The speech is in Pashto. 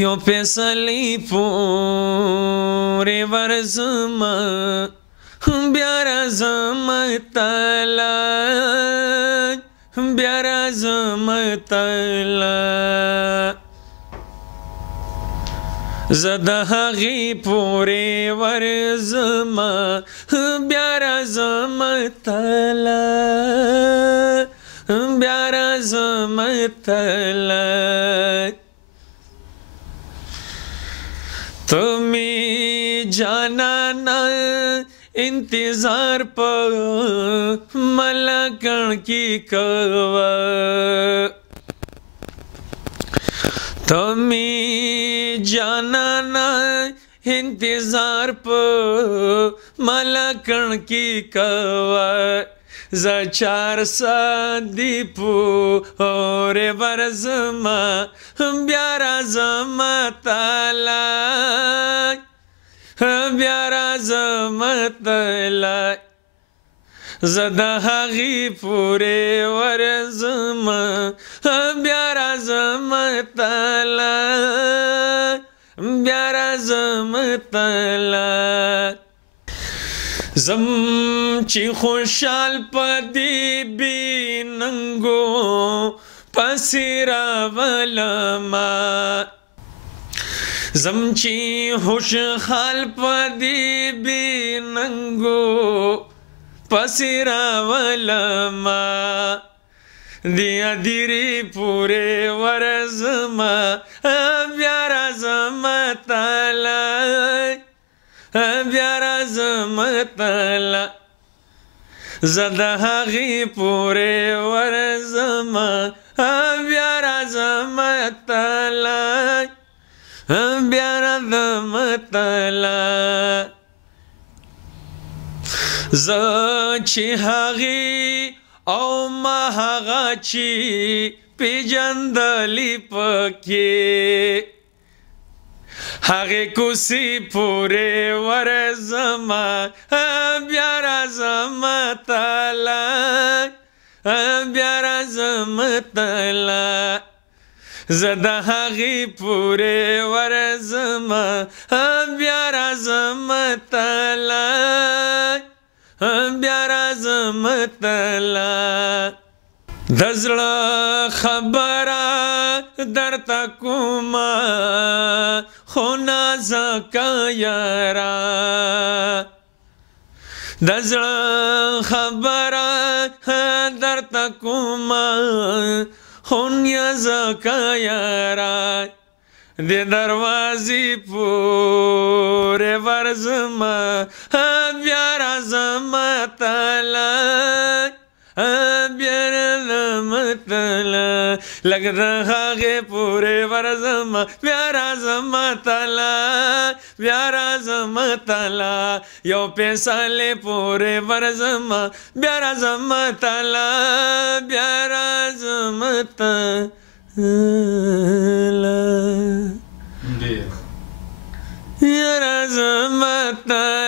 یو فیصلې پورې ورځمه بیا راځم تاله بیا راځم تاله زه د هغې پورې ورځمه بیا راځم تاله بیا راځم تاله تو می جانانا انتظار پا ملکن کی کوا تو می جانانا انتظار پا ملکن کی کوا ز چار سادی پور ورزما بیا راځم تاله بیا راځم تاله زه د هغې پورې ورځم بیا راځم تاله بیا راځم تاله زم چې خوشحال په دې بې ننګو پسې راولمه زم چې خوشحال په دې بې ننګو پسې راولمه دې هدیرې پورې ورځمه بیا راځم تاله بیا راځم تاله زه د هغې پورې ورځم بیا راځم تاله بیا راځم تاله زه چې هغې او ما هغه چې پېژندلي پکې هغې کوڅې پورې ورځم بیا راځم تاله بیا راځم تاله زه د هغې پورې ورځم بیا راځم تاله بیا راځم تاله د زړه خبره درته کومه خو نازکه یاره د زړه خبره درته کومه خو نازکه یاره د دروازې پورې ورځم بیا راځم تاله بیا راځم تاله لږ د هغې پورې ورځم بیا راځم تاله بیا راځم تاله یو فیصلې پورې ورځم بیا راځم تاله بیا راځم تاله بیا راځم تاله